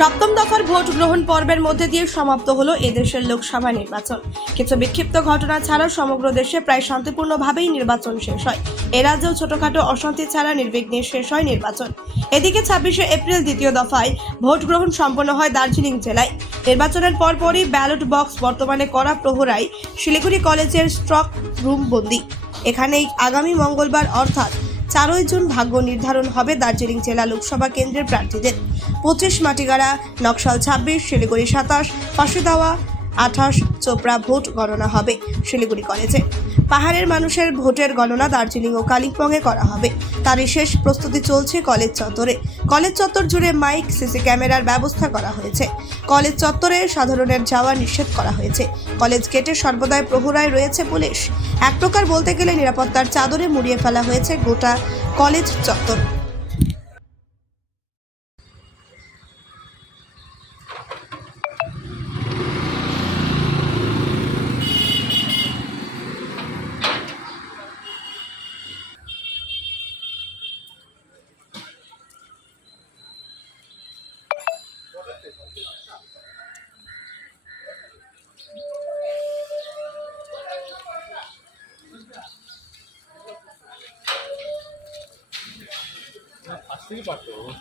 সপ্তম দফার ভোট গ্রহণ পর্বের মধ্যে দিয়ে সমাপ্ত হলো এদেশের লোকসভা নির্বাচন। কিছু বিক্ষিপ্ত ঘটনা ছাড়াও সমগ্র দেশে প্রায় শান্তিপূর্ণভাবেই নির্বাচন শেষ হয়। এ রাজ্যেও ছোটখাটো অশান্তি ছাড়া নির্বিঘ্নে শেষ হয় নির্বাচন। এদিকে ছাব্বিশে এপ্রিল দ্বিতীয় দফায় ভোট গ্রহণ সম্পন্ন হয় দার্জিলিং জেলায়। নির্বাচনের পরপরই ব্যালট বক্স বর্তমানে করা প্রহরায় শিলিগুড়ি কলেজের স্ট্রক রুম বন্দি। এখানেই আগামী মঙ্গলবার অর্থাৎ চারই জুন ভাগ্য নির্ধারণ হবে দার্জিলিং জেলা লোকসভা কেন্দ্রের প্রার্থীদের। পঁচিশ মাটিগাড়া, নকশাল ছাব্বিশ, শিলিগুড়ি সাতাশ ফাঁসিদাওয়া আঠাশ চোপড়া ভোট গণনা হবে শিলিগুড়ি কলেজে। পাহাড়ের মানুষের ভোটের গণনা দার্জিলিং ও কালিম্পংয়ে করা হবে। তারই শেষ প্রস্তুতি চলছে কলেজ চত্বরে। কলেজ চত্বর জুড়ে মাইক, সিসি ক্যামেরার ব্যবস্থা করা হয়েছে। কলেজ চত্বরে সাধারণের যাওয়া নিষেধ করা হয়েছে। কলেজ গেটে সর্বদাই প্রহরায় রয়েছে পুলিশ। এক প্রকার বলতে গেলে নিরাপত্তার চাদরে মুড়িয়ে ফেলা হয়েছে গোটা কলেজ চত্বর। pasti patuh